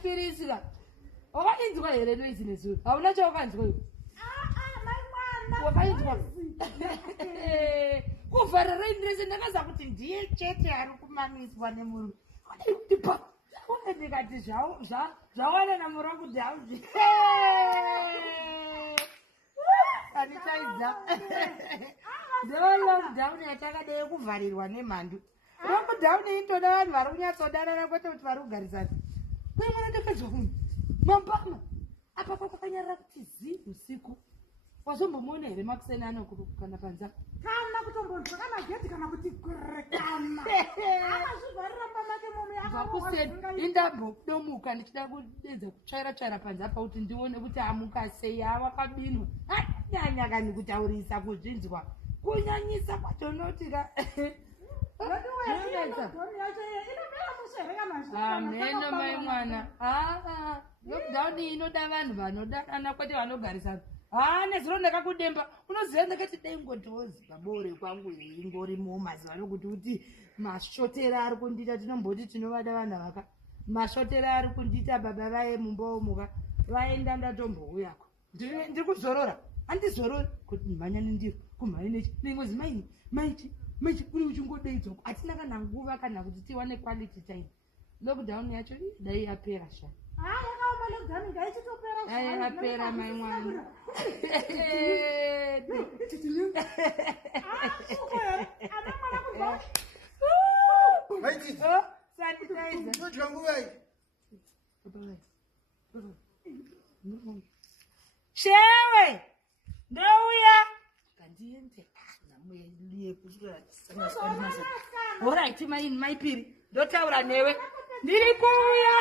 mapirisi ka. Wakainzwa here noise nesu. Hauna chawakanzwa iwe. Wakainzwa. Kuvharira indrese ndakaza kuti ndiye chete ari kumamiswa nemurwi. Ndipa. Ndikati zvawana namurangu dhauzi. Anitaidza. Ndeva lockdown yatakadai kuvharirwa nemhandu. Lockdown inotoda vanhu vari kunyatsodanana kwete kuti vari kugarisana. Kwemwana ndakadzwa munhu. Mambama. Apa kwakanyarara kuti zii usiku. Wazombomuona here makuseni anokana panza? Kana kutombonzwa kana geti kana kuti kurekana. Akazvivharira pamake mume akakuseni indambodomuka ndichida kudedza kutsvaira panza apa kuti ndione kuti amuka sei awakabinwa. Nyanya kani kutaurisa kuzvinzwa. Kunyanyisa kwatonotika. Ameno mai mwana. Lockdown inoda vanhu vanodanana kwete vanogarisana. Nezuro ndakakudemba. Unoziva ndakati dai ngodhozi pabore kwangu ingori mumazuva nokuti kuti mashotera ari kundita tinomboti tinovada vanhu vaka. Mashotera ari kundita baba vaye mumbomuka. Vaenda ndatombouya. Ndiri kuzorora. Andizorori kuti mhanyani ndiro kumhanya nechi. Ndingozi maiti uri uchingodaidzwa. Hatina kana nguva kana kuti tiwane quality time. Lockdown yacho dai yapera sha. Yapera mai mwana. Shewe! Ndauya! Kandiende. Namuye kusura. Alright, maipiri. Ndotaura newe. Ndiri kuuya.